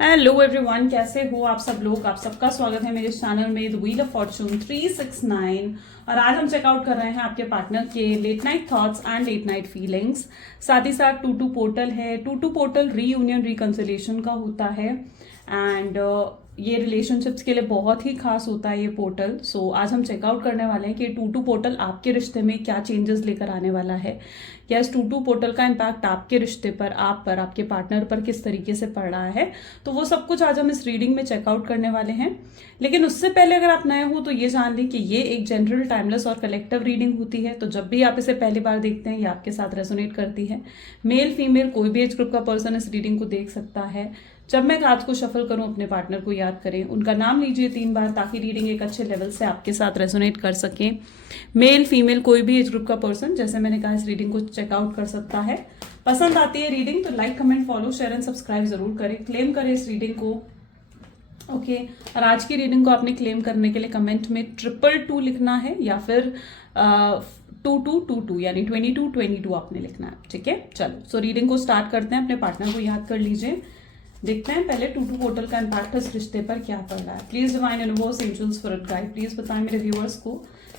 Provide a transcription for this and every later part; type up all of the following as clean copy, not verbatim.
Hello everyone, कैसे हो आप सब लोग। आप सबका स्वागत है मेरे चैनल में द व्हील ऑफ फॉर्चून 369। और आज हम चेकआउट कर रहे हैं आपके पार्टनर के late night thoughts and late night feelings. साथ ही साथ 2-2 पोर्टल है। 2-2 पोर्टल रीयूनियन रिकंसिलिएशन का होता है एंड ये रिलेशनशिप्स के लिए बहुत ही खास होता है ये पोर्टल। सो आज हम चेकआउट करने वाले हैं कि 2-2 पोर्टल आपके रिश्ते में क्या चेंजेस लेकर आने वाला है। या इस 2-2 पोर्टल का इम्पैक्ट आपके रिश्ते पर, आप पर, आपके पार्टनर पर किस तरीके से पड़ रहा है। तो वो सब कुछ आज हम इस रीडिंग में चेकआउट करने वाले हैं। लेकिन उससे पहले अगर आप नए हो तो ये जान लें कि ये एक जनरल, टाइमलेस और कलेक्टिव रीडिंग होती है। तो जब भी आप इसे पहली बार देखते हैं ये आपके साथ रेजोनेट करती है। मेल फीमेल कोई भी एज ग्रुप का पर्सन इस रीडिंग को देख सकता है। जब मैं कार्ड्स को शफल करूं अपने पार्टनर को याद करें, उनका नाम लीजिए 3 बार ताकि रीडिंग एक अच्छे लेवल से आपके साथ रेजोनेट कर सके। मेल फीमेल कोई भी एज ग्रुप का पर्सन, जैसे मैंने कहा, इस रीडिंग को चेकआउट कर सकता है। पसंद आती है रीडिंग तो like, comment, follow, share and subscribe जरूर करें। क्लेम करें इस रीडिंग को। ओके और आज की रीडिंग को आपने क्लेम करने के लिए कमेंट में 222 लिखना है या फिर 2222 यानी 2222 आपने लिखना है। ठीक है, चलो सो रीडिंग को स्टार्ट करते हैं। अपने पार्टनर को याद कर लीजिए। देखते हैं पहले 2-2 पोर्टल का इम्पैक्ट इस रिश्ते पर क्या पड़ रहा है। Please divine universe, angels, spirit guide, please बताएं मेरे व्यूअर्स को,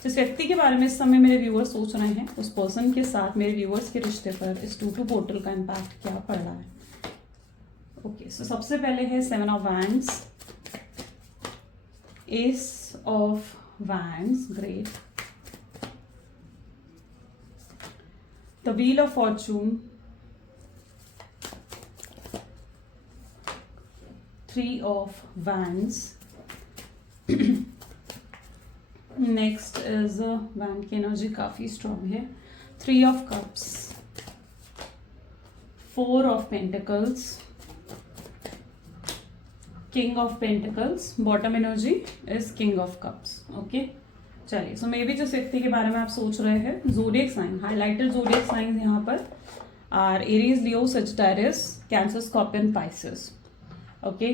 जिस व्यक्ति के बारे में इस समय मेरे व्यूअर्स सोच रहे हैं, उस पर्सन के साथ मेरे व्यूअर्स के रिश्ते पर इस 2-2 पोर्टल का इम्पैक्ट क्या पड़ रहा है। ओके सो सबसे पहले है 7 of wands, S of wands, great, the wheel of Fortune, 3 of wands. Next is wand की एनर्जी काफी स्ट्रॉन्ग है। 3 of cups, 4 of pentacles, king of pentacles, bottom energy is king of cups. Okay चलिए सो may be जिस व्यक्ति के बारे में आप सोच रहे हैं, zodiac sign, highlighted zodiac sign यहाँ पर are Aries, Leo, Sagittarius, Cancer, scorpion, Pisces. Okay,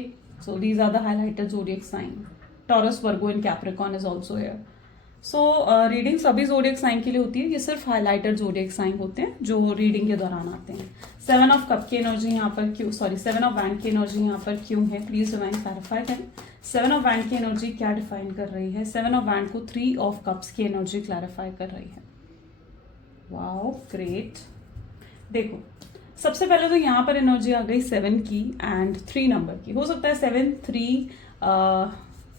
so these are the highlighted zodiac sign. Taurus, Virgo and Capricorn is also here. So reading सभी zodiac sign के लिए होती है। ये सिर्फ highlighted zodiac sign होते हैं जो रीडिंग के दौरान आते हैं। 7 of cup की एनर्जी यहाँ पर क्यों, 7 of wand की एनर्जी यहाँ पर क्यों है, प्लीज डिवाइन क्लैरिफाई करें। 7 of wand की एनर्जी क्या डिफाइन कर रही है। 7 of wand को 3 of cups की एनर्जी क्लैरिफाई कर रही है। Wow great. देखो सबसे पहले तो यहाँ पर एनर्जी आ गई 7 की एंड 3 नंबर की। हो सकता है 7, 3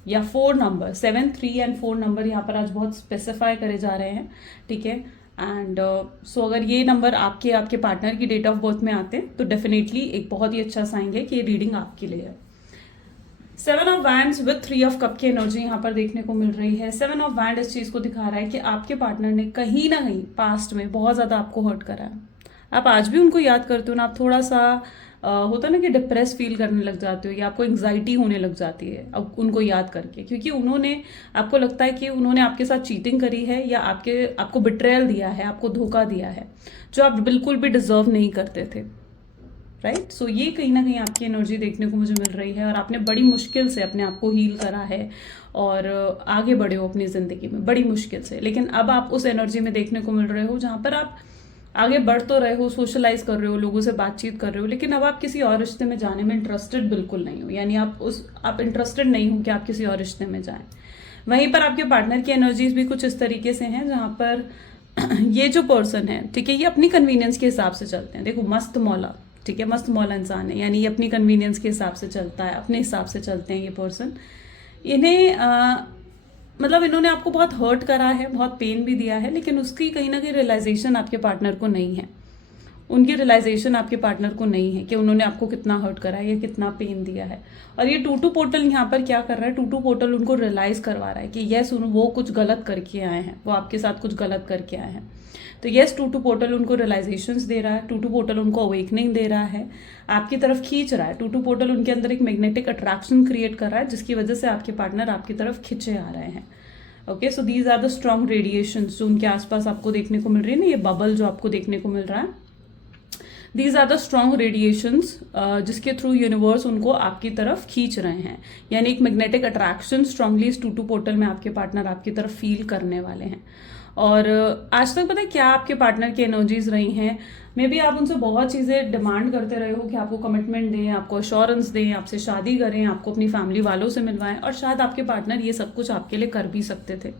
या 4 नंबर, 7, 3 एंड 4 नंबर यहाँ पर आज बहुत स्पेसिफाई करे जा रहे हैं। ठीक है एंड सो अगर ये नंबर आपके पार्टनर की डेट ऑफ बर्थ में आते हैं तो डेफिनेटली एक बहुत ही अच्छा साइन है कि ये रीडिंग आपके लिए है। 7 of wands with 3 of cup की एनर्जी यहाँ पर देखने को मिल रही है। 7 ऑफ वैंड इस चीज को दिखा रहा है कि आपके पार्टनर ने कहीं ना कहीं पास्ट में बहुत ज्यादा आपको हर्ट करा है। आप आज भी उनको याद करते हो ना, आप थोड़ा सा होता ना कि डिप्रेस फील करने लग जाते हो या आपको एंग्जाइटी होने लग जाती है अब उनको याद करके, क्योंकि उन्होंने, आपको लगता है कि उन्होंने आपके साथ चीटिंग करी है या आपको बिट्रेयल दिया है, आपको धोखा दिया है जो आप बिल्कुल भी डिजर्व नहीं करते थे। राइट सो ये कहीं ना कहीं आपकी एनर्जी देखने को मुझे मिल रही है और आपने बड़ी मुश्किल से अपने आप को हील करा है और आगे बढ़े हो अपनी जिंदगी में बड़ी मुश्किल से। लेकिन अब आप उस एनर्जी में देखने को मिल रहे हो जहां पर आप आगे बढ़ तो रहे हो, सोशलाइज कर रहे हो, लोगों से बातचीत कर रहे हो, लेकिन अब आप किसी और रिश्ते में जाने में इंटरेस्टेड बिल्कुल नहीं हो। यानी आप इंटरेस्टेड नहीं हो कि आप किसी और रिश्ते में जाएं। वहीं पर आपके पार्टनर की एनर्जीज भी कुछ इस तरीके से हैं जहां पर ये जो पर्सन है, ठीक है, ये अपनी कन्वीनियंस के हिसाब से चलते हैं। देखो मस्त मौला, ठीक है, मस्त मौला इंसान है, यानी ये अपनी कन्वीनियंस के हिसाब से चलता है, अपने हिसाब से चलते हैं ये पर्सन। इन्हें मतलब इन्होंने आपको बहुत हर्ट करा है, बहुत पेन भी दिया है, लेकिन उसकी कहीं ना कहीं रियलाइजेशन आपके पार्टनर को नहीं है। उनकी रियलाइजेशन आपके पार्टनर को नहीं है कि उन्होंने आपको कितना हर्ट करा है या कितना पेन दिया है। और ये 2-2 पोर्टल यहाँ पर क्या कर रहा है, 2-2 पोर्टल उनको रियलाइज करवा रहा है कि यस वो कुछ गलत करके आए हैं, वो आपके साथ कुछ गलत करके आए हैं। तो यस 2-2 पोर्टल उनको रियलाइजेशंस दे रहा है, 2-2 पोर्टल उनको अवेकनिंग दे रहा है, आपकी तरफ खींच रहा है। 2-2 पोर्टल उनके अंदर एक मैग्नेटिक अट्रैक्शन क्रिएट कर रहा है जिसकी वजह से आपके पार्टनर आपकी तरफ खिंचे आ रहे हैं। Okay so these are the strong radiations जो उनके आसपास आपको देखने को मिल रही है ना, ये बबल जो आपको देखने को मिल रहा है, these are the strong radiations जिसके थ्रू यूनिवर्स उनको आपकी तरफ खींच रहे हैं। यानी एक मैग्नेटिक अट्रैक्शन स्ट्रांगली इस 2-2 पोर्टल में आपके पार्टनर आपकी तरफ फील करने वाले हैं। और आज तक पता है क्या आपके पार्टनर की एनर्जीज रही हैं, मे बी आप उनसे बहुत चीज़ें डिमांड करते रहे हो कि आपको कमिटमेंट दें, आपको अश्योरेंस दें, आपसे शादी करें, आपको अपनी फैमिली वालों से मिलवाएं, और शायद आपके पार्टनर ये सब कुछ आपके लिए कर भी सकते थे,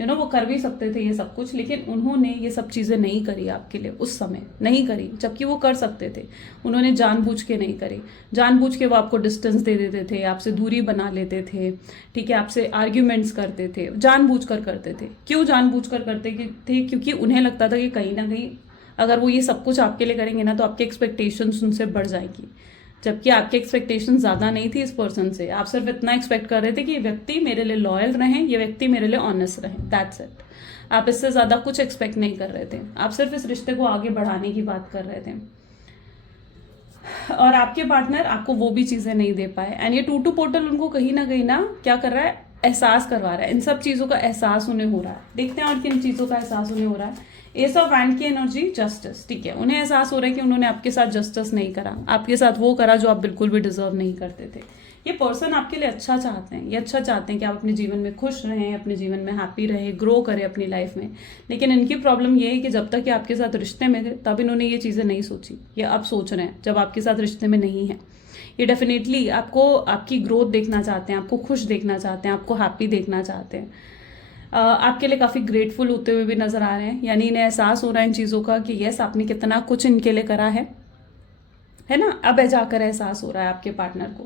वो कर भी सकते थे ये सब कुछ, लेकिन उन्होंने ये सब चीज़ें नहीं करी आपके लिए, उस समय नहीं करी, जबकि वो कर सकते थे। उन्होंने जानबूझ के नहीं करी, जानबूझ के वो आपको डिस्टेंस दे देते थे, आपसे दूरी बना लेते थे, ठीक है, आपसे आर्ग्यूमेंट्स करते थे, जानबूझ कर करते थे। क्यों जानबूझ कर करते थे? क्योंकि उन्हें लगता था कि कहीं ना कहीं अगर वो ये सब कुछ आपके लिए करेंगे ना तो आपकी एक्सपेक्टेशंस उनसे बढ़ जाएगी, जबकि आपकी एक्सपेक्टेशन ज़्यादा नहीं थी इस पर्सन से। आप सिर्फ इतना एक्सपेक्ट कर रहे थे कि ये व्यक्ति मेरे लिए लॉयल रहें, ये व्यक्ति मेरे लिए ऑनेस्ट रहें, दैट्स इट। आप इससे ज़्यादा कुछ एक्सपेक्ट नहीं कर रहे थे, आप सिर्फ इस रिश्ते को आगे बढ़ाने की बात कर रहे थे। और आपके पार्टनर आपको वो भी चीज़ें नहीं दे पाए, एंड ये टू पोर्टल उनको कहीं ना क्या कर रहा है, एहसास करवा रहा है। इन सब चीज़ों का एहसास उन्हें हो रहा है। देखते हैं और किन चीज़ों का एहसास उन्हें हो रहा है। एस ऑफ वैंड की एनर्जी, जस्टिस, ठीक है। उन्हें एहसास हो रहा है कि उन्होंने आपके साथ जस्टिस नहीं करा, आपके साथ वो करा जो आप बिल्कुल भी डिजर्व नहीं करते थे। ये पर्सन आपके लिए अच्छा चाहते हैं, ये अच्छा चाहते हैं कि आप अपने जीवन में खुश रहें, अपने जीवन में हैप्पी रहें, ग्रो करें अपनी लाइफ में। लेकिन इनकी प्रॉब्लम ये है कि जब तक ये आपके साथ रिश्ते में थे तब इन्होंने ये चीज़ें नहीं सोची, ये अब सोच रहे हैं जब आपके साथ रिश्ते में नहीं है। ये डेफिनेटली आपको, आपकी ग्रोथ देखना चाहते हैं, आपको खुश देखना चाहते हैं, आपको हैप्पी देखना चाहते हैं, आपके लिए काफ़ी ग्रेटफुल होते हुए भी नजर आ रहे हैं। यानी इन्हें एहसास हो रहा है इन चीज़ों का कि यस, आपने कितना कुछ इनके लिए करा है ना। अब जाकर एहसास हो रहा है आपके पार्टनर को।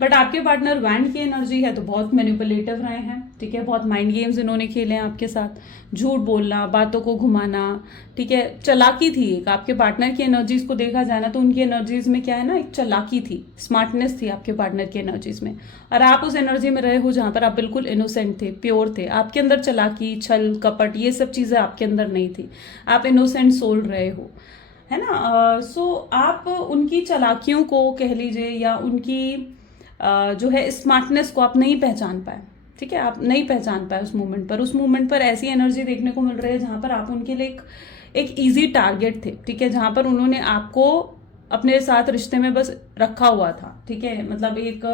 बट आपके पार्टनर वैंड की एनर्जी है तो बहुत मैनिपुलेटिव रहे हैं, ठीक है। बहुत माइंड गेम्स इन्होंने खेले हैं आपके साथ, झूठ बोलना, बातों को घुमाना, ठीक है। चालाकी थी एक, आपके पार्टनर की एनर्जीज को देखा जाए ना तो उनकी एनर्जीज में क्या है ना, एक चालाकी थी, स्मार्टनेस थी आपके पार्टनर की एनर्जीज में। और आप उस एनर्जी में रहे हो जहां पर आप बिल्कुल इनोसेंट थे, प्योर थे। आपके अंदर चालाकी, छल कपट, ये सब चीजें आपके अंदर नहीं थी। आप इनोसेंट सोल रहे हो, है ना। सो आप उनकी चालाकियों को कह लीजिए या उनकी जो है स्मार्टनेस को आप नहीं पहचान पाए, ठीक है। आप नहीं पहचान पाए उस मोमेंट पर ऐसी एनर्जी देखने को मिल रही है जहां पर आप उनके लिए एक इजी टारगेट थे, ठीक है। जहां पर उन्होंने आपको अपने साथ रिश्ते में बस रखा हुआ था, ठीक है। मतलब एक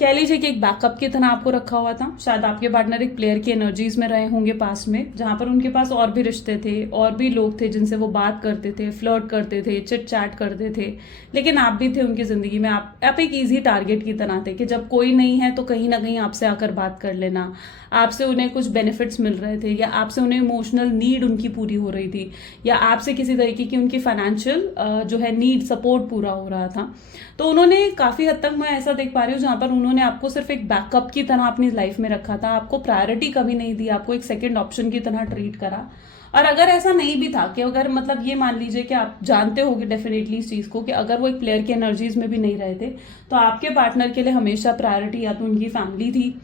कह लीजिए कि एक बैकअप की तरह आपको रखा हुआ था। शायद आपके पार्टनर एक प्लेयर की एनर्जीज में रहे होंगे पास में, जहां पर उनके पास और भी रिश्ते थे, और भी लोग थे जिनसे वो बात करते थे, फ्लर्ट करते थे, चिट चैट करते थे, लेकिन आप भी थे उनकी जिंदगी में। आप एक इजी टारगेट की तरह थे कि जब कोई नहीं है तो कहीं ना कहीं आपसे आकर बात कर लेना, आपसे उन्हें कुछ बेनिफिट्स मिल रहे थे, या आपसे उन्हें इमोशनल नीड उनकी पूरी हो रही थी, या आपसे किसी तरीके की उनकी फाइनेंशियल जो है नीड, सपोर्ट पूरा हो रहा था। तो उन्होंने काफी हद तक, मैं ऐसा देख पा रही हूँ जहां पर उन्होंने आपको सिर्फ एक बैकअप की तरह अपनी लाइफ में रखा था, आपको प्रायोरिटी कभी नहीं दी, आपको एक सेकंड ऑप्शन की तरह ट्रीट करा। और अगर ऐसा नहीं भी था कि अगर मतलब ये मान लीजिए कि आप जानते होगे डेफिनेटली इस चीज को कि अगर वो एक प्लेयर की एनर्जीज में भी नहीं रहे थे तो आपके पार्टनर के लिए हमेशा प्रायोरिटी या तो उनकी फैमिली थी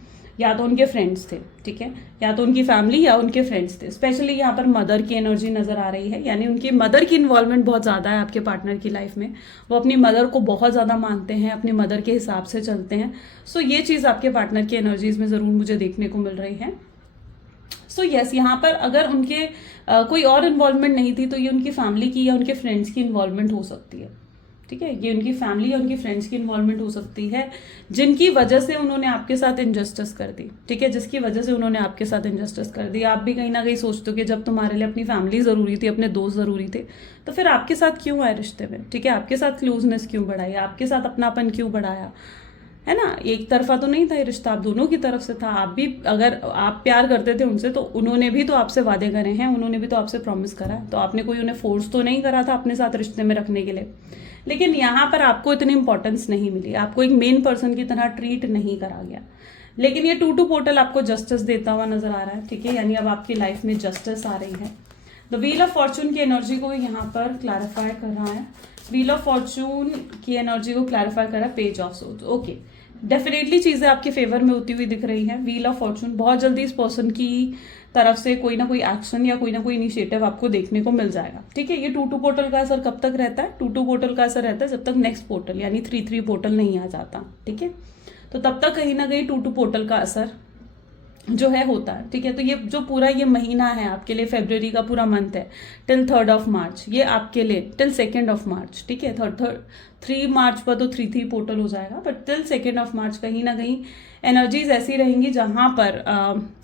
या तो उनके फ्रेंड्स थे, ठीक है। या तो उनकी फैमिली या उनके फ्रेंड्स थे। स्पेशली यहाँ पर मदर की एनर्जी नजर आ रही है, यानी उनकी मदर की इन्वॉल्वमेंट बहुत ज्यादा है आपके पार्टनर की लाइफ में। वो अपनी मदर को बहुत ज्यादा मानते हैं, अपनी मदर के हिसाब से चलते हैं। सो ये चीज आपके पार्टनर की एनर्जीज में जरूर मुझे देखने को मिल रही है। सो यस, यहाँ पर अगर उनके कोई और इन्वॉल्वमेंट नहीं थी तो ये उनकी फैमिली की या उनके फ्रेंड्स की इन्वॉल्वमेंट हो सकती है, ठीक है। ये उनकी फैमिली या उनकी फ्रेंड्स की इन्वॉल्वमेंट हो सकती है जिनकी वजह से उन्होंने आपके साथ इनजस्टिस कर दी, ठीक है। जिसकी वजह से उन्होंने आपके साथ इनजस्टिस कर दी। आप भी कहीं ना कहीं सोचते हो कि जब तुम्हारे लिए अपनी फैमिली जरूरी थी, अपने दोस्त जरूरी थे, तो फिर आपके साथ क्यों आए रिश्ते में, ठीक है। आपके साथ क्लोजनेस क्यों बढ़ाई, आपके साथ अपनापन क्यों बढ़ाया, है ना। एक तरफा तो नहीं था ये रिश्ता, आप दोनों की तरफ से था। आप भी, अगर आप प्यार करते थे उनसे तो उन्होंने भी तो आपसे वादे करे हैं, उन्होंने भी तो आपसे प्रॉमिस करा है, तो आपने कोई उन्हें फोर्स तो नहीं करा था अपने साथ रिश्ते में रखने के लिए। लेकिन यहाँ पर आपको इतनी इंपॉर्टेंस नहीं मिली, आपको एक मेन पर्सन की तरह ट्रीट नहीं करा गया। लेकिन ये टू पोर्टल आपको जस्टिस देता हुआ नजर आ रहा है, ठीक है। यानी अब आपकी लाइफ में जस्टिस आ रही है। द व्हील ऑफ फॉर्चून की एनर्जी को यहाँ पर क्लैरिफाई कर रहा है। व्हील ऑफ फॉर्चून की एनर्जी को क्लैरिफाई कर रहा है page of swords. Okay, definitely चीजें आपके फेवर में होती हुई दिख रही है। व्हील ऑफ फॉर्चून, बहुत जल्दी इस पर्सन की तरफ से कोई ना कोई एक्शन या कोई ना कोई इनिशिएटिव आपको देखने को मिल जाएगा, ठीक है। ये टू पोर्टल का असर कब तक रहता है? टू पोर्टल का असर रहता है जब तक नेक्स्ट पोर्टल यानी 3 पोर्टल नहीं आ जाता, ठीक है। तो तब तक कहीं ना कहीं टू पोर्टल का असर जो है होता है, ठीक है। तो ये जो पूरा ये महीना है आपके लिए, फरवरी का पूरा मंथ है टिल 3rd of March, ये आपके लिए टिल 2nd of March, ठीक है। 3 मार्च पर तो 3 पोर्टल हो जाएगा, बट टिल 2 मार्च कहीं ना कहीं एनर्जीज ऐसी रहेंगी जहां पर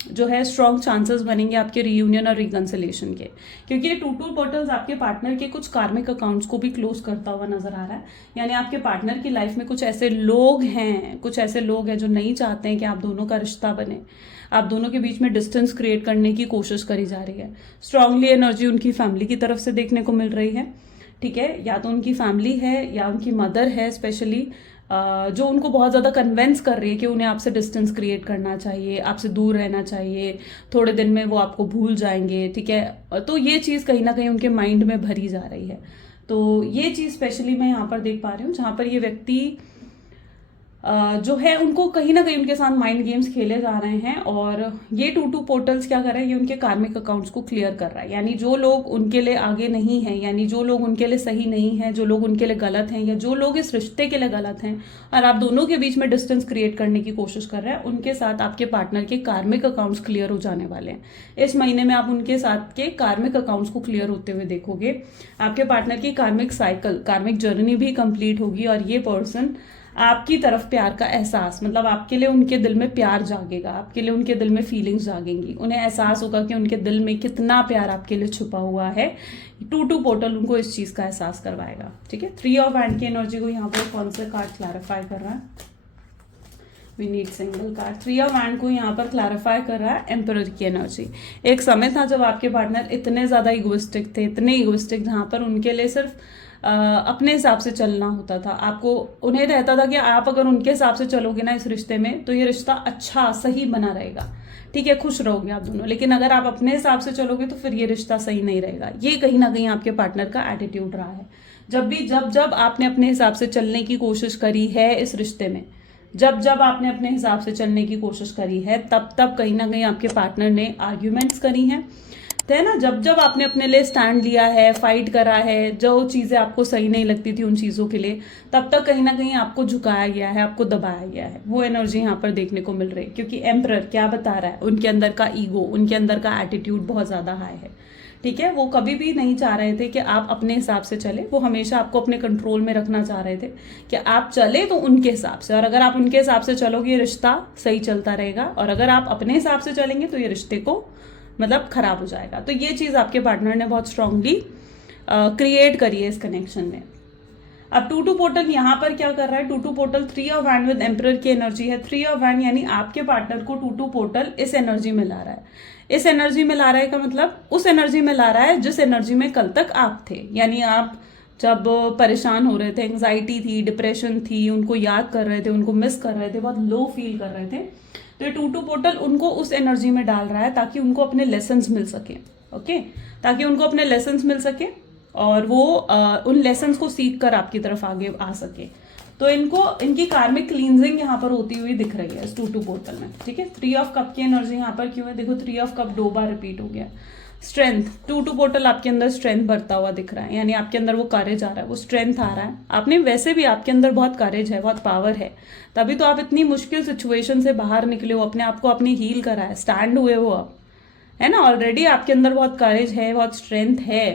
जो है स्ट्रॉन्ग चांसेस बनेंगे आपके रियूनियन और रिकंसिलेशन के, क्योंकि ये 2 पोर्टल्स आपके पार्टनर के कुछ कार्मिक अकाउंट्स को भी क्लोज करता हुआ नजर आ रहा है। यानी आपके पार्टनर की लाइफ में कुछ ऐसे लोग हैं जो नहीं चाहते हैं कि आप दोनों का रिश्ता बने, आप दोनों के बीच में डिस्टेंस क्रिएट करने की कोशिश करी जा रही है। स्ट्रांगली एनर्जी उनकी फैमिली की तरफ से देखने को मिल रही है, ठीक है, या तो उनकी फैमिली है या उनकी मदर है स्पेशली, जो उनको बहुत ज़्यादा कन्वेंस कर रही है कि उन्हें आपसे डिस्टेंस क्रिएट करना चाहिए, आपसे दूर रहना चाहिए, थोड़े दिन में वो आपको भूल जाएंगे, ठीक है। तो ये चीज़ कहीं ना कहीं उनके माइंड में भरी जा रही है। तो ये चीज़ स्पेशली मैं यहाँ पर देख पा रही हूँ, जहाँ पर ये व्यक्ति जो है उनको कहीं ना कहीं उनके साथ माइंड गेम्स खेले जा रहे हैं। और ये 2 पोर्टल्स क्या कर रहे हैं, ये उनके कार्मिक अकाउंट्स को क्लियर कर रहा है। यानी जो लोग उनके लिए आगे नहीं हैं, यानी जो लोग उनके लिए सही नहीं है, जो लोग उनके लिए गलत हैं, या जो लोग इस रिश्ते के लिए गलत हैं और आप दोनों के बीच में डिस्टेंस क्रिएट करने की कोशिश कर रहे हैं, उनके साथ आपके पार्टनर के कार्मिक अकाउंट्स क्लियर हो जाने वाले हैं। इस महीने में आप उनके साथ के कार्मिक अकाउंट्स को क्लियर होते हुए देखोगे। आपके पार्टनर की कार्मिक साइकिल, कार्मिक जर्नी भी कंप्लीट होगी और ये पर्सन आपकी तरफ प्यार का एहसास, मतलब आपके लिए उनके दिल में प्यार जागेगा, आपके लिए उनके दिल में फीलिंग्स जागेंगी, उन्हें एहसास होगा कि उनके दिल में कितना प्यार आपके लिए छुपा हुआ है। 2 पोर्टल उनको इस चीज का एहसास करवाएगा, ठीक है। 3 ऑफ हैंड की एनर्जी को यहाँ पर कौन सा कार्ड क्लैरिफाई कर रहा है? We need single card. 3 of hand को यहाँ पर क्लैरिफाई कर रहा है एम्परर की एनर्जी। एक समय था जब आपके पार्टनर इतने ज्यादा इगोइस्टिक थे, इतने इगोइस्टिक, जहां पर उनके लिए सिर्फ अपने हिसाब से चलना होता था। आपको उन्हें रहता था कि आप अगर उनके हिसाब से चलोगे ना इस रिश्ते में तो ये रिश्ता अच्छा सही बना रहेगा, ठीक है, खुश रहोगे आप दोनों। लेकिन अगर आप अपने हिसाब से चलोगे तो फिर ये रिश्ता सही नहीं रहेगा। ये कहीं ना कहीं आपके पार्टनर का एटीट्यूड रहा है। जब आपने अपने हिसाब से चलने की कोशिश करी है इस रिश्ते में, जब आपने अपने हिसाब से चलने की कोशिश करी है, तब कहीं ना कहीं आपके पार्टनर ने आर्ग्यूमेंट्स करी हैं, है ना। जब आपने अपने लिए स्टैंड लिया है, फाइट करा है, जो चीजें आपको सही नहीं लगती थी उन चीजों के लिए, तब तक कहीं ना कहीं आपको झुकाया गया है, आपको दबाया गया है। वो एनर्जी यहाँ पर देखने को मिल रही है, क्योंकि एम्परर क्या बता रहा है, उनके अंदर का ईगो, उनके अंदर का एटीट्यूड बहुत ज्यादा हाई है, ठीक है। वो कभी भी नहीं चाह रहे थे कि आप अपने हिसाब से चले, वो हमेशा आपको अपने कंट्रोल में रखना चाह रहे थे कि आप चले तो उनके हिसाब से, और अगर आप उनके हिसाब से चलोगे ये रिश्ता सही चलता रहेगा, और अगर आप अपने हिसाब से चलेंगे तो ये रिश्ते को मतलब खराब हो जाएगा। तो ये चीज आपके पार्टनर ने बहुत स्ट्रांगली क्रिएट करी है इस कनेक्शन में। अब 2 पोर्टल यहाँ पर क्या कर रहा है, 2 portal 3 of hand with emperor की एनर्जी है। 3 ऑफ हैंड यानी आपके पार्टनर को 2 पोर्टल इस एनर्जी में ला रहा है। इस एनर्जी में ला रहा है का मतलब उस एनर्जी में ला रहा है जिस एनर्जी में कल तक आप थे। यानी आप जब परेशान हो रहे थे, एंग्जाइटी थी, डिप्रेशन थी, उनको याद कर रहे थे, उनको मिस कर रहे थे, बहुत लो फील कर रहे थे, तो ये 2 पोर्टल उनको उस एनर्जी में डाल रहा है ताकि उनको अपने लेसन्स मिल सके, ओके, ताकि उनको अपने लेसन्स मिल सके और वो उन लेसन्स को सीख कर आपकी तरफ आगे आ सके। तो इनकी कार्मिक क्लींजिंग यहाँ पर होती हुई दिख रही है इस 2 पोर्टल में, ठीक है। 3 ऑफ कप की एनर्जी यहाँ पर क्यों है, देखो 3 ऑफ कप 2 बार रिपीट हो गया। स्ट्रेंथ, 2 पोर्टल आपके अंदर स्ट्रेंथ बढ़ता हुआ दिख रहा है, यानी आपके अंदर वो करेज आ रहा है, वो स्ट्रेंथ आ रहा है। आपने वैसे भी आपके अंदर बहुत करेज है, बहुत पावर है, तभी तो आप इतनी मुश्किल सिचुएशन से बाहर निकले हो, अपने आप को अपनी हील करा है, स्टैंड हुए हो आप, है ना। ऑलरेडी आपके अंदर बहुत करेज है, बहुत स्ट्रेंथ है,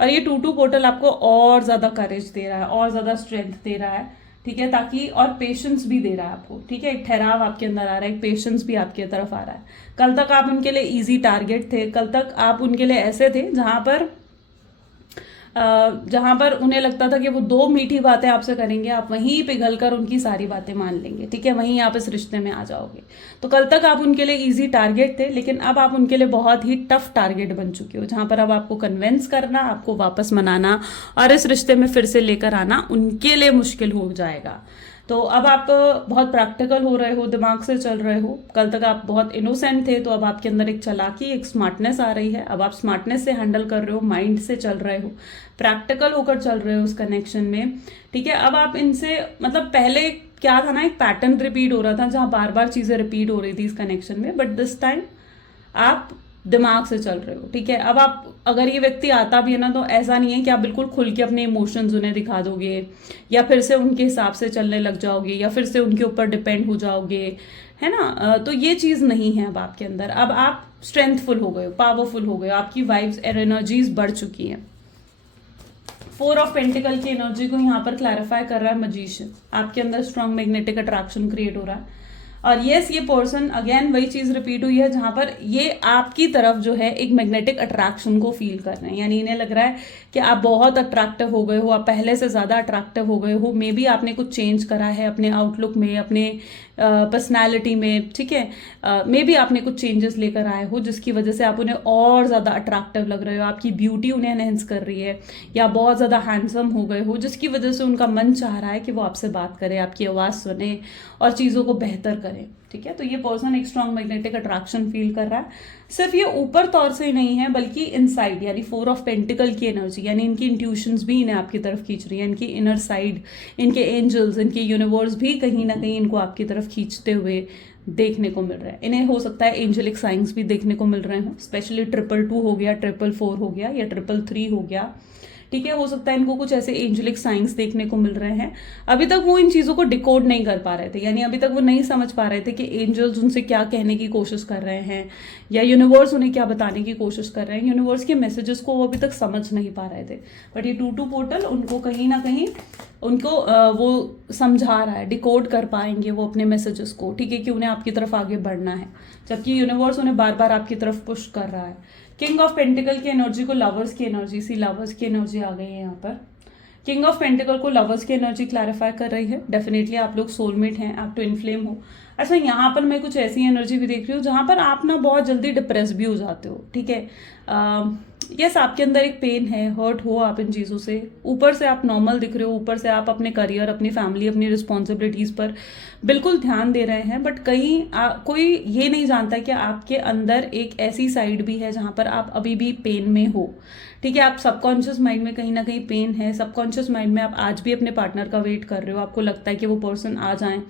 और ये 2 पोर्टल आपको और ज्यादा करेज दे रहा है, और ज्यादा स्ट्रेंथ दे रहा है, ठीक है, ताकि और पेशेंस भी दे रहा है आपको, ठीक है। एक ठहराव आपके अंदर आ रहा है, एक पेशेंस भी आपकी तरफ आ रहा है। कल तक आप उनके लिए इजी टारगेट थे, कल तक आप उनके लिए ऐसे थे जहां पर उन्हें लगता था कि वो 2 मीठी बातें आपसे करेंगे, आप वहीं पिघल कर उनकी सारी बातें मान लेंगे, ठीक है, वहीं आप इस रिश्ते में आ जाओगे। तो कल तक आप उनके लिए इजी टारगेट थे, लेकिन अब आप उनके लिए बहुत ही टफ टारगेट बन चुके हो, जहां पर अब आपको कन्विंस करना, आपको वापस मनाना और इस रिश्ते में फिर से लेकर आना उनके लिए मुश्किल हो जाएगा। तो अब आप बहुत प्रैक्टिकल हो रहे हो, दिमाग से चल रहे हो। कल तक आप बहुत इनोसेंट थे, तो अब आपके अंदर एक चालाकी, एक स्मार्टनेस आ रही है। अब आप स्मार्टनेस से हैंडल कर रहे हो, माइंड से चल रहे हो, प्रैक्टिकल होकर चल रहे हो उस कनेक्शन में, ठीक है। अब आप इनसे मतलब पहले क्या था ना, एक पैटर्न रिपीट हो रहा था जहां बार बार चीजें रिपीट हो रही थी इस कनेक्शन में, बट दिस टाइम आप दिमाग से चल रहे हो, ठीक है। अब आप अगर ये व्यक्ति आता भी है ना, तो ऐसा नहीं है कि आप बिल्कुल खुल के अपने इमोशंस उन्हें दिखा दोगे या फिर से उनके हिसाब से चलने लग जाओगे या फिर से उनके ऊपर डिपेंड हो जाओगे, है ना। तो ये चीज नहीं है अब आपके अंदर। अब आप स्ट्रेंथफुल हो गए हो, पावरफुल हो गए हो, आपकी वाइब्स और एनर्जीज बढ़ चुकी हैं। फोर ऑफ पेंटिकल की एनर्जी को यहाँ पर क्लैरिफाई कर रहा है मैजिशियन। आपके अंदर स्ट्रॉन्ग मैग्नेटिक अट्रैक्शन क्रिएट हो रहा है। और यस, ये पर्सन अगेन वही चीज रिपीट हुई है जहां पर ये आपकी तरफ जो है एक मैग्नेटिक अट्रैक्शन को फील कर रहे हैं, यानी इन्हें लग रहा है कि आप बहुत अट्रैक्टिव हो गए हो, आप पहले से ज्यादा अट्रैक्टिव हो गए हो। मे बी आपने कुछ चेंज करा है अपने आउटलुक में, अपने पर्सनैलिटी में, ठीक है। मे बी आपने कुछ चेंजेस लेकर आए हो जिसकी वजह से आप उन्हें और ज्यादा अट्रैक्टिव लग रहे हो, आपकी ब्यूटी उन्हें एनहेंस कर रही है, या बहुत ज्यादा हैंडसम हो गए हो जिसकी वजह से उनका मन चाह रहा है कि वो आपसे बात करे, आपकी आवाज सुने और चीजों को बेहतर करें, ठीक है। तो ये पर्सन एक स्ट्रॉन्ग मैग्नेटिक अट्रैक्शन फील कर रहा है। सिर्फ ये ऊपर तौर से नहीं है बल्कि इनसाइड, यानी फोर ऑफ पेंटिकल की एनर्जी, यानी इनकी इंट्यूशंस भी इन्हें आपकी तरफ खींच रही है, इनकी इनर साइड, इनके एंजल्स, इनके यूनिवर्स भी कहीं ना कहीं इनको आपकी तरफ खींचते हुए देखने को मिल रहा है। इन्हें हो सकता है एंजेलिक साइंस भी देखने को मिल रहे हो, स्पेशली 222 हो गया, 444 हो गया, या 333 हो गया, ठीक है। हो सकता है इनको कुछ ऐसे एंजेलिक साइंस देखने को मिल रहे हैं। अभी तक वो इन चीजों को डिकोड नहीं कर पा रहे थे, यानी अभी तक वो नहीं समझ पा रहे थे कि एंजल्स उनसे क्या कहने की कोशिश कर रहे हैं, या यूनिवर्स उन्हें क्या बताने की कोशिश कर रहे हैं। यूनिवर्स के मैसेजेस को वो अभी तक समझ नहीं पा रहे थे, बट ये 22 पोर्टल उनको कहीं ना कहीं उनको वो समझा रहा है, डिकोड कर पाएंगे वो अपने मैसेजेस को, ठीक है, कि उन्हें आपकी तरफ आगे बढ़ना है, जबकि यूनिवर्स उन्हें बार बार आपकी तरफ पुश कर रहा है। किंग ऑफ पेंटिकल की एनर्जी को लवर्स की एनर्जी, सी लवर्स की एनर्जी आ गई है यहाँ पर। किंग ऑफ पेंटिकल को लवर्स की एनर्जी क्लैरिफाई कर रही है। डेफिनेटली आप लोग सोलमेट हैं, आप ट्विन फ्लेम हो। अच्छा, यहाँ पर मैं कुछ ऐसी एनर्जी भी देख रही हूँ जहां पर आप ना बहुत जल्दी डिप्रेस भी हो जाते हो, ठीक है। यस, आपके अंदर एक पेन है, हर्ट हो आप इन चीज़ों से। ऊपर से आप नॉर्मल दिख रहे हो, ऊपर से आप अपने करियर, अपनी फैमिली, अपनी रिस्पॉन्सिबिलिटीज़ पर बिल्कुल ध्यान दे रहे हैं, बट कहीं कोई ये नहीं जानता कि आपके अंदर एक ऐसी साइड भी है जहां पर आप अभी भी पेन में हो, ठीक है। आप सबकॉन्शियस माइंड में कहीं ना कहीं पेन है, सबकॉन्शियस माइंड में आप आज भी अपने पार्टनर का वेट कर रहे हो। आपको लगता है कि वो पर्सन आ जाए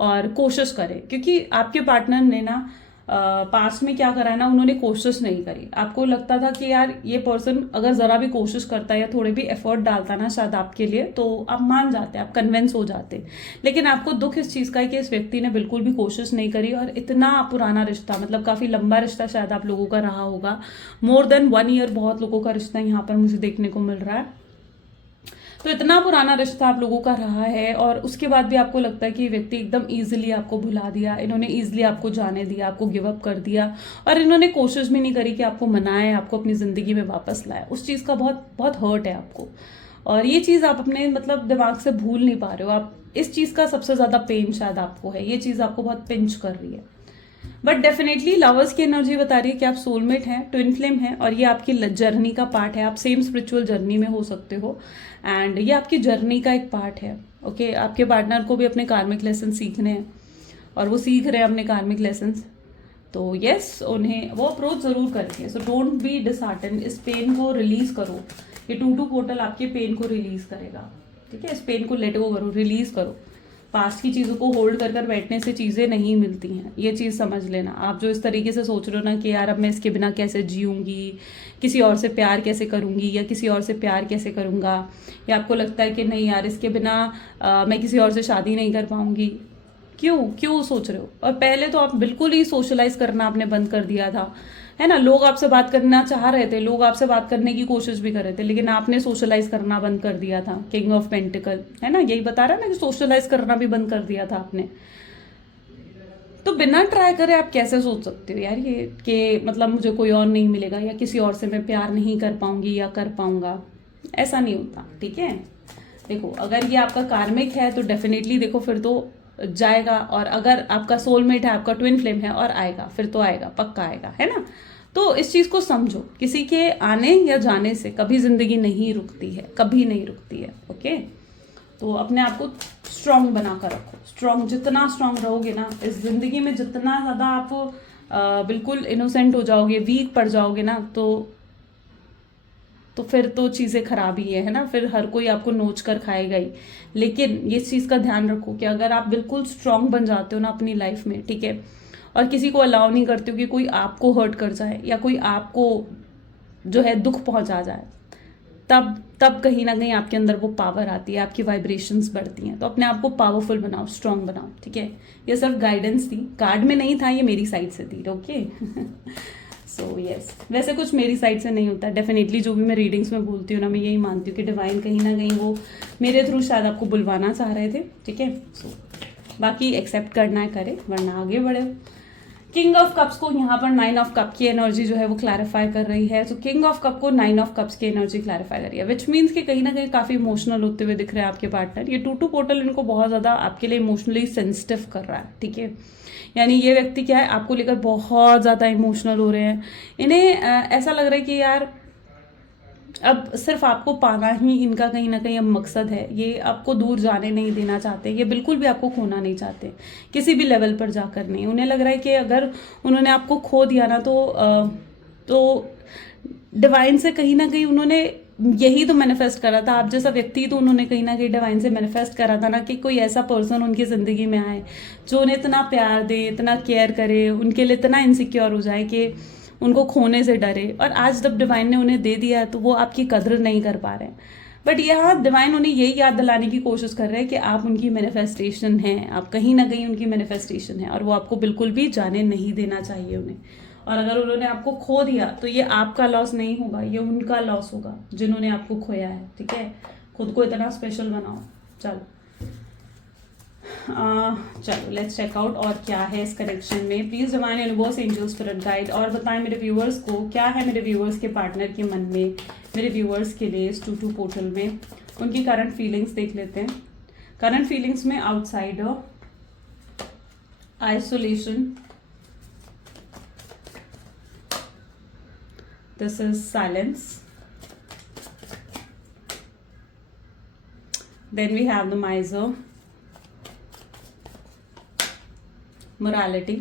और कोशिश करे, क्योंकि आपके पार्टनर ने ना पास्ट में क्या करा है ना, उन्होंने कोशिश नहीं करी। आपको लगता था कि यार ये पर्सन अगर जरा भी कोशिश करता है या थोड़े भी एफर्ट डालता ना शायद आपके लिए, तो आप मान जाते, आप कन्विंस हो जाते। लेकिन आपको दुख इस चीज का है कि इस व्यक्ति ने बिल्कुल भी कोशिश नहीं करी, और इतना पुराना रिश्ता, मतलब काफी लंबा रिश्ता शायद आप लोगों का रहा होगा, मोर देन 1 ईयर बहुत लोगों का रिश्ता यहाँ पर मुझे देखने को मिल रहा है। तो इतना पुराना रिश्ता आप लोगों का रहा है, और उसके बाद भी आपको लगता है कि ये व्यक्ति एकदम इजीली आपको भुला दिया, इन्होंने इजीली आपको जाने दिया, आपको गिव अप कर दिया, और इन्होंने कोशिश भी नहीं करी कि आपको मनाए, आपको अपनी जिंदगी में वापस लाए। उस चीज़ का बहुत बहुत हर्ट है आपको, और ये चीज़ आप अपने मतलब दिमाग से भूल नहीं पा रहे हो। आप इस चीज़ का सबसे ज़्यादा पेन शायद आपको है, ये चीज़ आपको बहुत पिंच कर रही है। बट डेफिनेटली लवर्स की एनर्जी बता रही है कि आप सोलमेट हैं, ट्विन फ्लेम हैं, और ये आपकी जर्नी का पार्ट है। आप सेम स्पिरिचुअल जर्नी में हो सकते हो, एंड ये आपकी जर्नी का एक पार्ट है, ओके। आपके पार्टनर को भी अपने कार्मिक लेसन सीखने हैं, और वो सीख रहे हैं अपने कार्मिक लेसन्स, तो यस, उन्हें वो अप्रोच जरूर करेंगे। सो डोंट बी डिसहार्टन, इस पेन को रिलीज करो। ये 22 पोर्टल आपके पेन को रिलीज करेगा, ठीक है। इस पेन को लेट गो करो, रिलीज करो। पास्ट की चीज़ों को होल्ड कर कर बैठने से चीज़ें नहीं मिलती हैं, ये चीज़ समझ लेना। आप जो इस तरीके से सोच रहे हो ना कि यार अब मैं इसके बिना कैसे जीऊँगी, किसी और से प्यार कैसे करूँगी, या किसी और से प्यार कैसे करूँगा, या आपको लगता है कि नहीं यार इसके बिना मैं किसी और से शादी नहीं कर पाऊँगी, क्यों सोच रहे हो। और पहले तो आप बिल्कुल ही सोशलाइज करना आपने बंद कर दिया था, है ना। लोग आपसे बात करना चाह रहे थे, लोग आपसे बात करने की कोशिश भी कर रहे थे, लेकिन आपने सोशलाइज करना बंद कर दिया था। किंग ऑफ पेंटिकल है ना, यही बता रहा है ना कि सोशलाइज करना भी बंद कर दिया था आपने। तो बिना ट्राई करे आप कैसे सोच सकते हो यार ये कि मतलब मुझे कोई और नहीं मिलेगा, या किसी और से मैं प्यार नहीं कर पाऊंगी या कर पाऊंगा। ऐसा नहीं होता, ठीक है। देखो, अगर ये आपका कार्मिक है तो डेफिनेटली देखो फिर तो जाएगा, और अगर आपका सोलमेट है, आपका ट्विन फ्लेम है और आएगा, फिर तो आएगा, पक्का आएगा, है ना। तो इस चीज को समझो, किसी के आने या जाने से कभी जिंदगी नहीं रुकती है, कभी नहीं रुकती है, ओके। तो अपने आप को स्ट्रांग बना कर रखो। स्ट्रांग, जितना स्ट्रांग रहोगे ना इस जिंदगी में, जितना ज्यादा आप बिल्कुल इनोसेंट हो जाओगे, वीक पड़ जाओगे ना, तो फिर तो चीज़ें खराब ही है ना। फिर हर कोई आपको नोच कर खाएगा ही। लेकिन ये चीज़ का ध्यान रखो कि अगर आप बिल्कुल स्ट्रांग बन जाते हो ना अपनी लाइफ में, ठीक है, और किसी को अलाउ नहीं करते हो कि कोई आपको हर्ट कर जाए या कोई आपको जो है दुख पहुंचा जाए, तब कहीं ना कहीं आपके अंदर वो पावर आती है, आपकी वाइब्रेशंस बढ़ती हैं। तो अपने आप को पावरफुल बनाओ, स्ट्रांग बनाओ, ठीक है। ये सिर्फ गाइडेंस थी, कार्ड में नहीं था, ये मेरी साइड से थी, ओके। सो यस, वैसे कुछ मेरी साइड से नहीं होता डेफिनेटली। जो भी मैं रीडिंग्स में बोलती हूँ ना, मैं यही मानती हूँ कि डिवाइन कहीं ना कहीं वो मेरे थ्रू शायद आपको बुलवाना चाह रहे थे, ठीक है। सो बाकी एक्सेप्ट करना है करे, वरना आगे बढ़े। किंग ऑफ कप्स को यहाँ पर 9 ऑफ कप की एनर्जी जो है वो क्लैरिफाई कर रही है। तो किंग ऑफ कप को 9 ऑफ कप्स की एनर्जी क्लैरिफाई कर रही है, विच मीन्स कि कहीं ना कहीं काफी इमोशनल होते हुए दिख रहे हैं आपके पार्टनर। ये 2-2 पोर्टल इनको बहुत ज्यादा आपके लिए इमोशनली सेंसिटिव कर रहा है, ठीक है। यानी ये व्यक्ति क्या है, आपको लेकर बहुत ज्यादा इमोशनल हो रहे हैं। इन्हें ऐसा लग रहा है कि यार अब सिर्फ आपको पाना ही इनका कहीं ना कहीं अब मकसद है। ये आपको दूर जाने नहीं देना चाहते, ये बिल्कुल भी आपको खोना नहीं चाहते, किसी भी लेवल पर जाकर नहीं। उन्हें लग रहा है कि अगर उन्होंने आपको खो दिया ना तो डिवाइन से कहीं ना कहीं उन्होंने यही तो मैनिफेस्ट करा था। आप जैसा व्यक्ति तो उन्होंने कहीं ना कहीं डिवाइन से मैनिफेस्ट करा था ना, कि कोई ऐसा पर्सन उनकी ज़िंदगी में आए जो उन्हें इतना प्यार दे, इतना केयर करे, उनके लिए इतना इनसिक्योर हो जाए कि उनको खोने से डरे। और आज जब डिवाइन ने उन्हें दे दिया है तो वो आपकी कदर नहीं कर पा रहे हैं। बट यहाँ डिवाइन उन्हें यही याद दिलाने की कोशिश कर रहे हैं कि आप उनकी मैनिफेस्टेशन हैं, आप कहीं ना कहीं उनकी मैनिफेस्टेशन है, और वो आपको बिल्कुल भी जाने नहीं देना चाहिए उन्हें। और अगर उन्होंने आपको खो दिया तो ये आपका लॉस नहीं होगा, ये उनका लॉस होगा जिन्होंने आपको खोया है, ठीक है। खुद को इतना स्पेशल बनाओ। चलो लेट्स चेक आउट और क्या है इस कनेक्शन में। Please divine universe angel spirit guide, और बताएं मेरे व्यूअर्स को क्या है मेरे व्यूअर्स के पार्टनर के मन में, मेरे व्यूअर्स के लिए इस 2-2 पोर्टल में उनकी करंट फीलिंग्स देख लेते हैं। करंट फीलिंग्स में outsider, isolation, this is silence, then we have the miser, morality,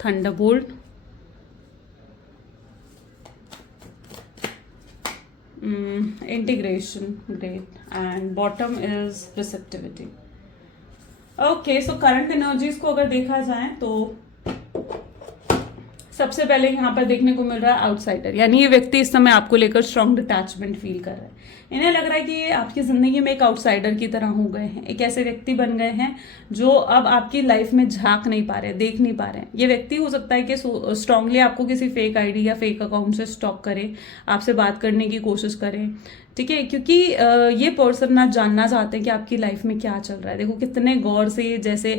thunderbolt, integration, great, and bottom is receptivity. Okay, so current energies को अगर देखा जाए तो सबसे पहले यहाँ पर देखने को मिल रहा है आउटसाइडर, यानी ये व्यक्ति इस समय आपको लेकर स्ट्रॉन्ग डिटैचमेंट फील कर रहा है। इन्हें लग रहा है कि ये आपकी जिंदगी में एक आउटसाइडर की तरह हो गए हैं, एक ऐसे व्यक्ति बन गए हैं जो अब आपकी लाइफ में झांक नहीं पा रहे, देख नहीं पा रहे हैं। ये व्यक्ति हो सकता है कि स्ट्रांगली आपको किसी फेक आईडी या फेक अकाउंट से स्टॉक करे, आपसे बात करने की कोशिश करें, ठीक है, क्योंकि ये पर्सन ना जानना चाहते हैं कि आपकी लाइफ में क्या चल रहा है। देखो कितने गौर से ये, जैसे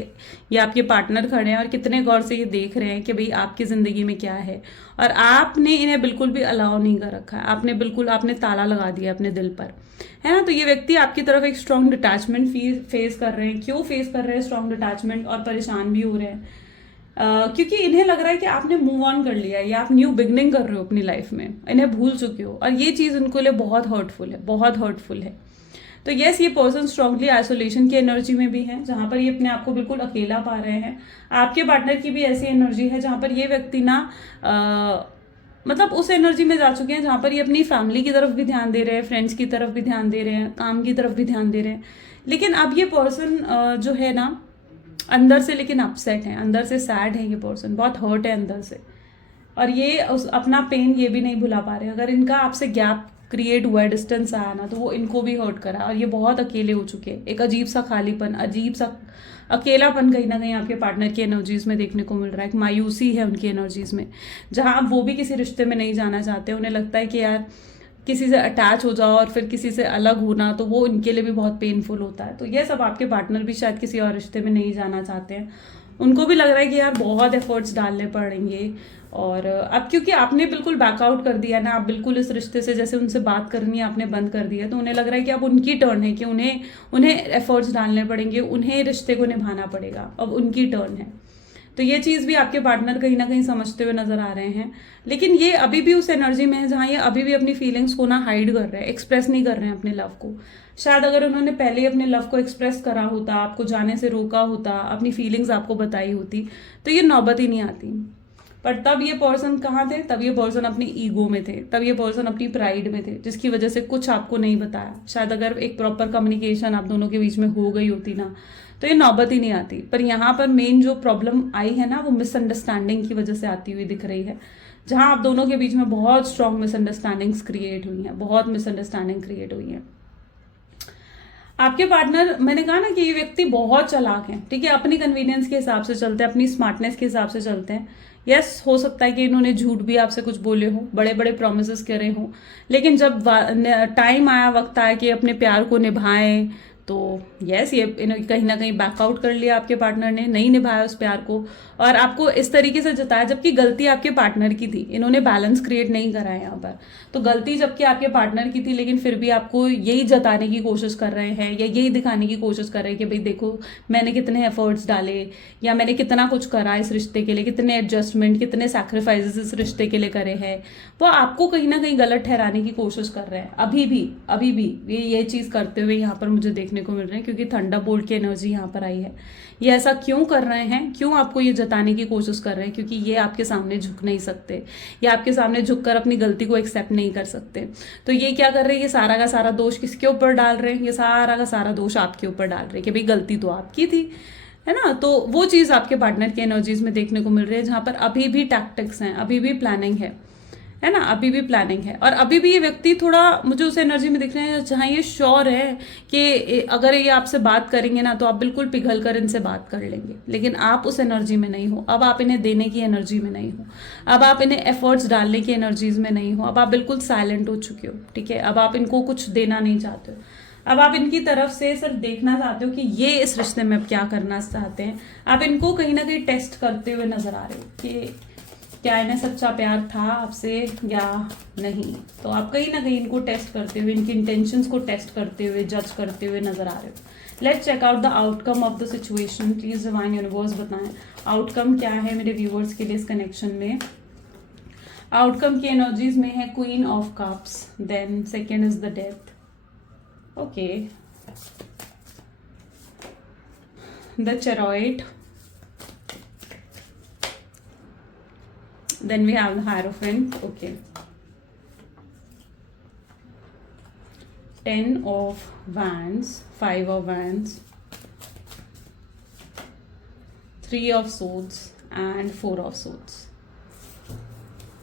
ये आपके पार्टनर खड़े हैं और कितने गौर से ये देख रहे हैं कि भाई आपकी जिंदगी में क्या है, और आपने इन्हें बिल्कुल भी अलाउ नहीं कर रखा है। आपने ताला लगा दिया अपने दिल पर, है ना। तो ये व्यक्ति आपकी तरफ एक स्ट्रॉन्ग डिटैचमेंट फेस कर रहे हैं। क्यों फेस कर रहे हैं स्ट्रॉन्ग डिटैचमेंट, और परेशान भी हो रहे हैं क्योंकि इन्हें लग रहा है कि आपने मूव ऑन कर लिया है या आप न्यू बिगनिंग कर रहे हो अपनी लाइफ में, इन्हें भूल चुके हो, और ये चीज़ उनको लिए बहुत हर्टफुल है, बहुत हर्टफुल है। तो यस, ये पर्सन स्ट्रांगली आइसोलेशन की एनर्जी में भी है, जहां पर ये अपने आप को बिल्कुल अकेला पा रहे हैं। आपके पार्टनर की भी ऐसी एनर्जी है जहां पर ये व्यक्ति ना मतलब उस एनर्जी में जा चुके हैं जहां पर ये अपनी फैमिली की तरफ भी ध्यान दे रहे हैं, फ्रेंड्स की तरफ भी ध्यान दे रहे हैं, काम की तरफ भी ध्यान दे रहे हैं। लेकिन अब ये पर्सन जो है ना अंदर से लेकिन अपसेट है, अंदर से सैड है, ये पर्सन बहुत हर्ट है अंदर से, और ये अपना पेन ये भी नहीं भुला पा रहे। अगर इनका आपसे गैप क्रिएट हुआ है, डिस्टेंस आया ना, तो वो इनको भी हर्ट करा, और ये बहुत अकेले हो चुके हैं। एक अजीब सा खालीपन, अजीब सा अकेलापन कहीं ना कहीं आपके पार्टनर की एनर्जीज में देखने को मिल रहा है। एक मायूसी है उनकी एनर्जीज में, जहां अब वो भी किसी रिश्ते में नहीं जाना चाहते। उन्हें लगता है कि यार किसी से अटैच हो जाओ और फिर किसी से अलग होना, तो वो इनके लिए भी बहुत पेनफुल होता है। तो ये सब आपके पार्टनर भी शायद किसी और रिश्ते में नहीं जाना चाहते हैं। उनको भी लग रहा है कि यार बहुत एफर्ट्स डालने पड़ेंगे, और अब क्योंकि आपने बिल्कुल बैकआउट कर दिया ना, आप बिल्कुल इस रिश्ते से जैसे उनसे बात करनी है आपने बंद कर दिया, तो उन्हें लग रहा है कि अब उनकी टर्न है कि उन्हें एफर्ट्स डालने पड़ेंगे, उन्हें रिश्ते को निभाना पड़ेगा, अब उनकी टर्न है। तो ये चीज़ भी आपके पार्टनर कहीं ना कहीं समझते हुए नजर आ रहे हैं। लेकिन ये अभी भी उस एनर्जी में है जहाँ ये अभी भी अपनी फीलिंग्स को ना हाइड कर रहे हैं, एक्सप्रेस नहीं कर रहे हैं अपने लव को। शायद अगर उन्होंने पहले अपने लव को एक्सप्रेस करा होता, आपको जाने से रोका होता, अपनी फीलिंग्स आपको बताई होती, तो ये नौबत ही नहीं आती। पर तब ये पर्सन कहाँ थे? तब ये पर्सन अपनी ईगो में थे, तब ये पर्सन अपनी प्राइड में थे, जिसकी वजह से कुछ आपको नहीं बताया। शायद अगर एक प्रॉपर कम्युनिकेशन आप दोनों के बीच में हो गई होती ना, तो ये नौबत ही नहीं आती। पर यहाँ पर मेन जो प्रॉब्लम आई है ना, वो मिसअंडरस्टैंडिंग की वजह से आती हुई दिख रही है, जहां आप दोनों के बीच में बहुत स्ट्रॉन्ग मिसअंडरस्टैंडिंग्स क्रिएट हुई हैं, बहुत मिसअंडरस्टैंडिंग क्रिएट हुई है। आपके पार्टनर, मैंने कहा ना कि ये व्यक्ति बहुत चालाक है, ठीक है, अपनी कन्वीनियंस के हिसाब से चलते हैं, अपनी स्मार्टनेस के हिसाब से चलते हैं। यस, हो सकता है कि इन्होंने झूठ भी आपसे कुछ बोले हो, बड़े बड़े प्रोमिस करे हो, लेकिन जब टाइम आया, वक्त आया कि अपने प्यार को निभाएं, तो यस, ये इन्होंने कहीं ना कहीं बैकआउट कर लिया, आपके पार्टनर ने नहीं निभाया उस प्यार को, और आपको इस तरीके से जताया, जबकि गलती आपके पार्टनर की थी। इन्होंने बैलेंस क्रिएट नहीं करा है यहाँ पर, तो गलती जबकि आपके पार्टनर की थी, लेकिन फिर भी आपको यही जताने की कोशिश कर रहे हैं या यही दिखाने की कोशिश कर रहे हैं कि भाई देखो मैंने कितने एफर्ट्स डाले, या मैंने कितना कुछ करा इस रिश्ते के लिए, कितने एडजस्टमेंट, कितने सैक्रिफाइसेस इस रिश्ते के लिए करे हैं। वो आपको कहीं ना कहीं गलत ठहराने की कोशिश कर रहे हैं अभी भी ये चीज करते हुए यहाँ पर मुझे देखने को मिल रहे हैं, क्योंकि थंडरबोल्ट की एनर्जी यहाँ पर आई है। ये ऐसा क्यों कर रहे हैं, क्यों आपको ये जताने की कोशिश कर रहे हैं? क्योंकि ये आपके सामने झुक नहीं सकते, ये आपके सामने झुककर अपनी गलती को एक्सेप्ट नहीं कर सकते। तो ये क्या कर रहे हैं, ये सारा का सारा दोष किसके ऊपर डाल रहे हैं? ये सारा का सारा दोष आपके ऊपर डाल रहे हैं कि भाई गलती तो आपकी थी, है ना। तो वो चीज आपके पार्टनर की एनर्जीज में देखने को मिल रही है, जहां पर अभी भी टैक्टिक्स हैं, अभी भी प्लानिंग है ना, अभी भी प्लानिंग है। और अभी भी ये व्यक्ति थोड़ा मुझे उस एनर्जी में दिख रहे हैं जहाँ ये श्योर है कि अगर ये आपसे बात करेंगे ना, तो आप बिल्कुल पिघल कर इनसे बात कर लेंगे, लेकिन आप उस एनर्जी में नहीं हो। अब आप इन्हें देने की एनर्जी में नहीं हो, अब आप इन्हें एफर्ट्स डालने की एनर्जीज में नहीं हो, अब आप बिल्कुल साइलेंट हो चुके हो, ठीक है। अब आप इनको कुछ देना नहीं चाहते हो, अब आप इनकी तरफ से सिर्फ देखना चाहते हो कि ये इस रिश्ते में अब क्या करना चाहते हैं। आप इनको कहीं ना कहीं टेस्ट करते हुए नजर आ रहे हो कि क्या इन्हें सच्चा प्यार था आपसे या नहीं। तो आप कहीं ना कहीं इनको टेस्ट करते हुए, इनकी इंटेंशंस को टेस्ट करते हुए, जज करते हुए नजर आ रहे हो। Let's check out the outcome of the situation. Please divine universe बताएं आउटकम क्या है मेरे व्यूअर्स के लिए इस कनेक्शन में। आउटकम की एनर्जीज में है queen of cups, then second is the death, okay, the chariot, then we have the Hierophant, okay, 10 of Wands, 5 of Wands, 3 of Swords and 4 of Swords।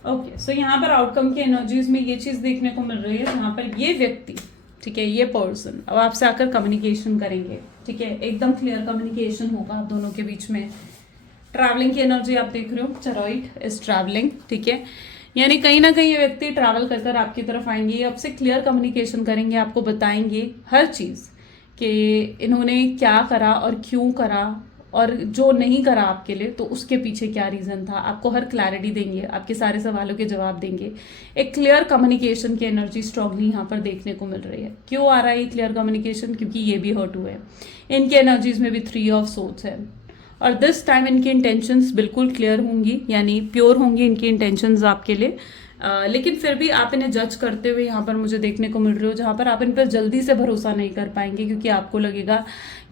Okay, सो यहाँ पर outcome की energies में ये चीज देखने को मिल रही है, जहाँ पर ये व्यक्ति, ठीक है, ये पर्सन अब आपसे आकर कम्युनिकेशन करेंगे, ठीक है, एकदम क्लियर कम्युनिकेशन होगा आप दोनों के बीच में। ट्रैवलिंग की एनर्जी आप देख रहे हो, चेरॉइड इज ट्रैवलिंग, ठीक है, यानी कहीं ना कहीं ये व्यक्ति ट्रैवल कर कर आपकी तरफ आएंगे, आपसे क्लियर कम्युनिकेशन करेंगे, आपको बताएंगे हर चीज कि इन्होंने क्या करा और क्यों करा, और जो नहीं करा आपके लिए तो उसके पीछे क्या रीजन था। आपको हर क्लैरिटी देंगे, आपके सारे सवालों के जवाब देंगे। एक क्लियर कम्युनिकेशन की एनर्जी स्ट्रांगली यहाँ पर देखने को मिल रही है। क्यों आ रहा है ये क्लियर कम्युनिकेशन? क्योंकि ये भी हर्ट हुए हैं, इनके एनर्जीज में भी 3 ऑफ सोर्ड्स है, और दिस टाइम इनकी इंटेंशंस बिल्कुल क्लियर होंगी, यानी प्योर होंगी इनकी इंटेंशंस आपके लिए। लेकिन फिर भी आप इन्हें जज करते हुए यहाँ पर मुझे देखने को मिल रहे हो, जहाँ पर आप इन पर जल्दी से भरोसा नहीं कर पाएंगे, क्योंकि आपको लगेगा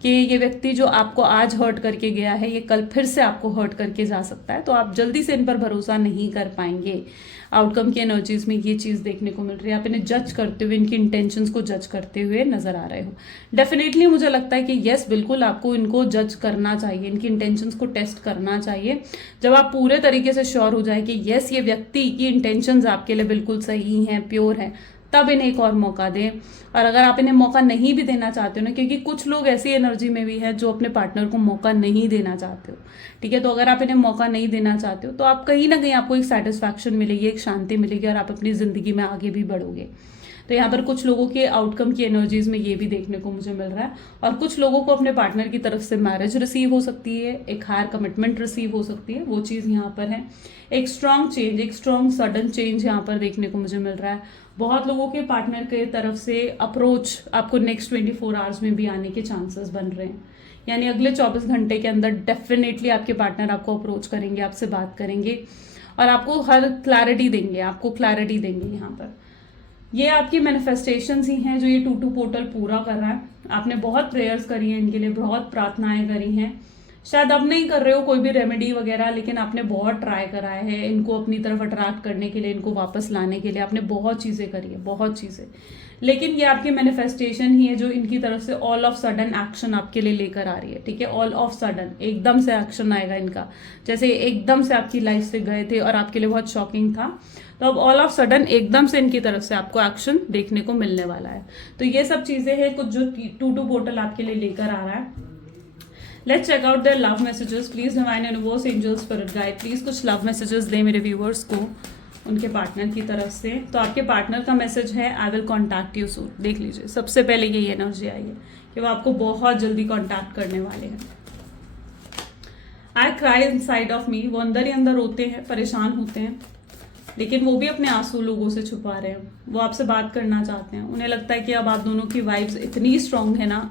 कि ये व्यक्ति जो आपको आज हर्ट करके गया है, ये कल फिर से आपको हर्ट करके जा सकता है, तो आप जल्दी से इन पर भरोसा नहीं कर पाएंगे। आउटकम की एनर्जीज में ये चीज देखने को मिल रही है, आप इन्हें जज करते हुए, इनकी इंटेंशंस को जज करते हुए नजर आ रहे हो। डेफिनेटली मुझे लगता है कि यस, बिल्कुल आपको इनको जज करना चाहिए, इनकी इंटेंशंस को टेस्ट करना चाहिए। जब आप पूरे तरीके से श्योर हो जाए कि यस, ये व्यक्ति की इंटेंशंस आपके लिए बिल्कुल सही हैं, प्योर है, तब इन्हें एक और मौका दें। और अगर आप इन्हें मौका नहीं भी देना चाहते हो ना, क्योंकि कुछ लोग ऐसी एनर्जी में भी है जो अपने पार्टनर को मौका नहीं देना चाहते हो, ठीक है, तो अगर आप इन्हें मौका नहीं देना चाहते हो तो आप कहीं ना कहीं आपको एक सेटिस्फैक्शन मिलेगी, एक शांति मिलेगी, और आप अपनी जिंदगी में आगे भी बढ़ोगे। तो यहाँ पर कुछ लोगों के आउटकम की एनर्जीज में ये भी देखने को मुझे मिल रहा है, और कुछ लोगों को अपने पार्टनर की तरफ से मैरिज रिसीव हो सकती है, एक हायर कमिटमेंट रिसीव हो सकती है, वो चीज़ यहाँ पर है। एक स्ट्रॉन्ग चेंज, एक स्ट्रॉन्ग सडन चेंज यहाँ पर देखने को मुझे मिल रहा है। बहुत लोगों के पार्टनर के तरफ से अप्रोच आपको नेक्स्ट 24 आवर्स में भी आने के चांसेस बन रहे हैं, यानी अगले 24 घंटे के अंदर डेफिनेटली आपके पार्टनर आपको अप्रोच करेंगे, आपसे बात करेंगे, और आपको हर क्लैरिटी देंगे, आपको क्लैरिटी देंगे। यहाँ पर ये आपकी मैनिफेस्टेशंस ही हैं जो ये 2-2 पोर्टल पूरा कर रहा है। आपने बहुत प्रेयर्स करी हैं इनके लिए, बहुत प्रार्थनाएं करी हैं, शायद अब नहीं कर रहे हो कोई भी रेमेडी वगैरह, लेकिन आपने बहुत ट्राई करा है इनको अपनी तरफ अट्रैक्ट करने के लिए, इनको वापस लाने के लिए आपने बहुत चीज़ें करी है, बहुत चीज़ें। लेकिन ये आपकी मैनिफेस्टेशन ही है जो इनकी तरफ से ऑल ऑफ सडन एक्शन आपके लिए लेकर आ रही है, ठीक है। ऑल ऑफ सडन एकदम से एक्शन आएगा इनका, जैसे एकदम से आपकी लाइफ से गए थे और आपके लिए बहुत शॉकिंग था, तो अब ऑल ऑफ सडन एकदम से इनकी तरफ से आपको एक्शन देखने को मिलने वाला है। तो ये सब चीज़ें हैं कुछ जो 2 पोर्टल आपके लिए लेकर आ रहा है। Let's check out their love messages. Please divine universe, angels, spirit guide, please कुछ लव मैसेजेस दें मेरे व्यूअर्स को उनके पार्टनर की तरफ से। तो आपके पार्टनर का मैसेज है I will contact you soon. देख लीजिए, सबसे पहले यही एनर्जी आई है कि वो आपको बहुत जल्दी कॉन्टैक्ट करने वाले हैं। I cry in side of me, वो अंदर ही अंदर रोते हैं, परेशान होते हैं, लेकिन वो भी अपने आंसू लोगों से छुपा रहे हैं। वो आपसे बात करना चाहते हैं, उन्हें लगता है कि अब आप दोनों की वाइब्स इतनी स्ट्रांग है ना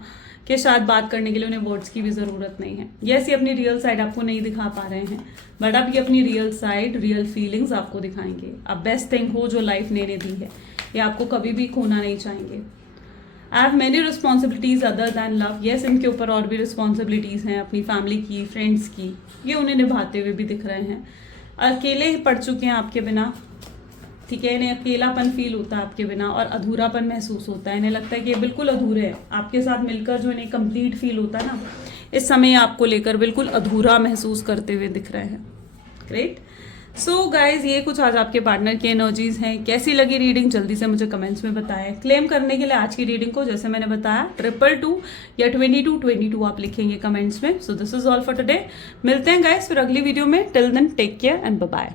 कि शायद बात करने के लिए उन्हें वर्ड्स की भी ज़रूरत नहीं है। यस, ये अपनी रियल साइड आपको नहीं दिखा पा रहे हैं, बट अब ये अपनी रियल साइड, रियल फीलिंग्स आपको दिखाएंगे। अब बेस्ट थिंग हो जो लाइफ ने दी है, ये आपको कभी भी खोना नहीं चाहेंगे। I have many responsibilities other than love. Yes, इनके ऊपर और भी रिस्पॉन्सिबिलिटीज़ हैं, अपनी फैमिली की, फ्रेंड्स की, ये उन्हें निभाते हुए भी दिख रहे हैं। अकेले पड़ चुके हैं आपके बिना, ठीक है। इन्हें अकेलापन फील होता है आपके बिना और अधूरापन महसूस होता है। इन्हें लगता है कि ये बिल्कुल अधूरे हैं आपके साथ मिलकर, जो इन्हें कंप्लीट फील होता है ना, इस समय आपको लेकर बिल्कुल अधूरा महसूस करते हुए दिख रहे हैं। ग्रेट। सो गाइज, ये कुछ आज आपके पार्टनर की एनर्जीज हैं। कैसी लगी रीडिंग जल्दी से मुझे कमेंट्स में बताएं। क्लेम करने के लिए आज की रीडिंग को, जैसे मैंने बताया, 222 या 2222 आप लिखेंगे कमेंट्स में। So this is all for today. मिलते हैं गाइज फिर अगली वीडियो में। Till then take care and bye bye.